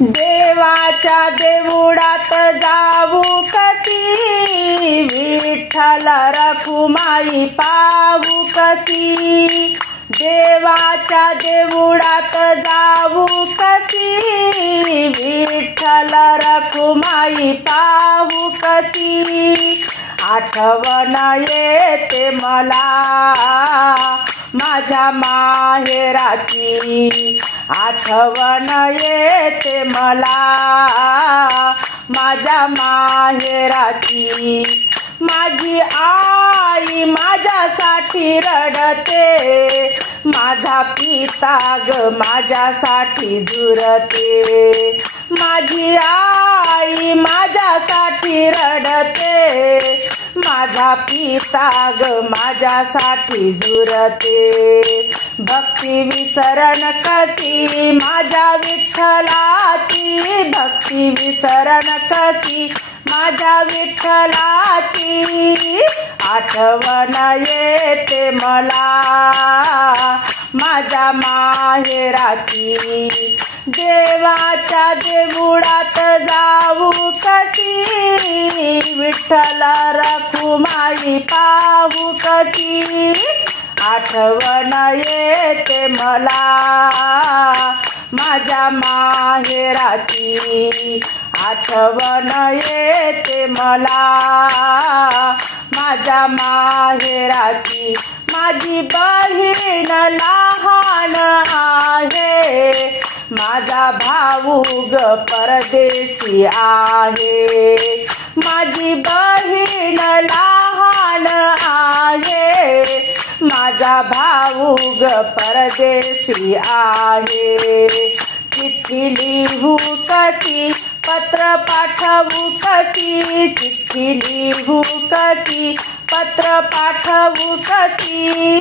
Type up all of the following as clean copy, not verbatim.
देवाच्या देऊळात जाऊ कशी, विठ्ठल रखुमाई पाहू कशी। देवाच्या देऊळात जाऊ कशी, विठ्ठल रखुमाई पाहू कशी। आठवण येते मला माझ्या माहेराची, आठवण येते मला माझ्या माहेराची। माझी आई माझ्यासाठी रडते, माझा पिता ग माझ्यासाठी झुरते। माझी आई माझ्यासाठी रडते, माझा पिता ग माझ्यासाठी झुरते। भक्ती विसरण कशी माझ्या विठ्ठलाची, भक्ती विसरण कशी माझ्या विठ्ठलाची। आठवण येते मला माझ्या माहेराची, देवाच्या देऊळात जाऊ कशी, विठ्ठल रखुमाई पाहू कशी। आठवण येते मला माझ्या माहेराची, आठवण येते मला माझ्या माहेराची। माझी बहीण लहान आहे, माझा भाऊ ग परदेशी आहे। माझी बहीण लहान आहे, माझा भाऊ ग परदेशी आहे। चिठ्ठी लिहू कशी, पत्र पाठवू कशी, चिठ्ठी लिहू कशी, पत्र पाठवू कशी।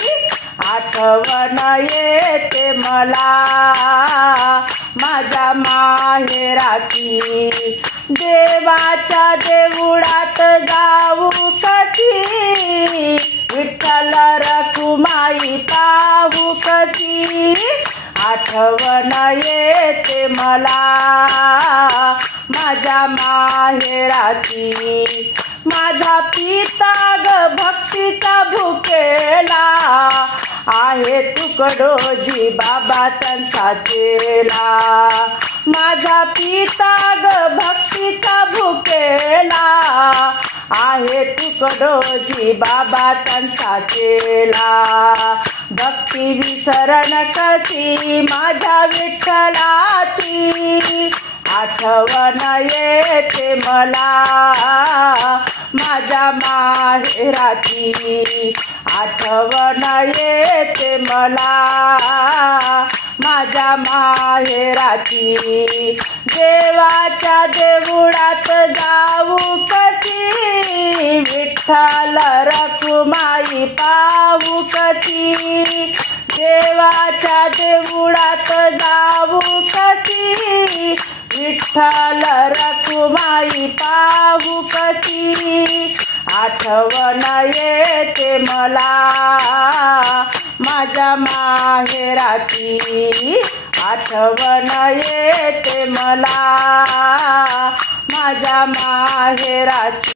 आठवण येते मला माझ्या माहेराची, देवाच्या देऊळात जाऊ कशी, विठ्ठल रखुमाई पाहू कशी। आठवण येते मला माझ्या माहेराची। माझा पिता ग भक्तीचा भुकेला आहे, तुकडोजी बाबा त्यांचा चेला। माझा पिता ग भक्तीचा भुकेला आहे, तुकडोजी बाबा त्यांचा चेला। भक्ती विसरण कशी माझ्या विठ्ठलाची, आठवण येते मला माझ्या माहेराची, आठवण येते मला माझ्या माहेराची। देवाच्या देऊळात जाऊ कशी, विठ्ठल रखुमाई पाहू कशी। देवाच्या देऊळात जाऊ कशी, विठ्ठल रखुमाई पाहू कशी। आठवण येते मला माझ्या माहेराची, आठवण येते मला माझ्या माहेराची।